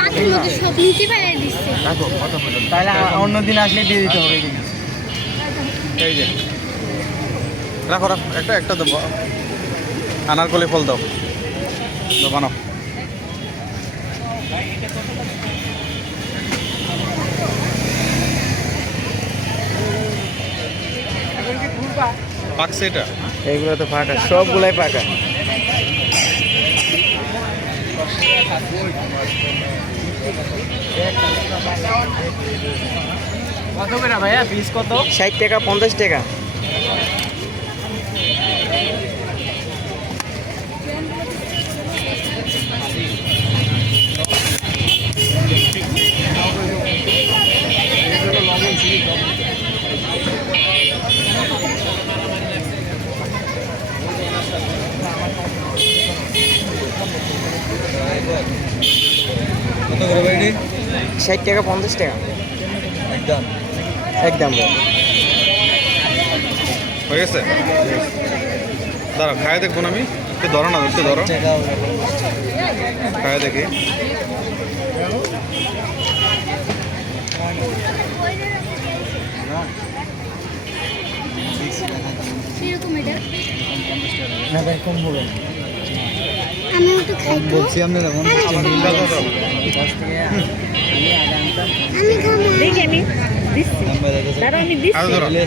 কাঠের মধ্যে সব নিচে ফেলে দিচ্ছে। রাখো কত পর্যন্ত তাহলে অন্যদিন আসলে দিয়ে দিতে হবে কিন্তু। এই যে রাখো রাখো একটা একটা দেবো আনারকলি ফল দাও বানাও পাকছে এটা এইগুলো তো পাকা, সবগুলাই পাকা। কত করে ভাইয়া পিস কত? 60 টাকা 50 টাকা। কত করে ভাই 60 টাকা 50 টাকা একদম একদম। হয়ে গেছে দাঁড়া খায় দেখুন আমি একটু ধরো না একটু ধরো খায় দেখি কিরকম এটা? না ভাই কম হবে। আমি একটু খাই তো। বলছি আপনার এখন আমি খাবো। দেখি আমি দিচ্ছি। দাঁড়াও আমি দিচ্ছি। আরো ধরো আমি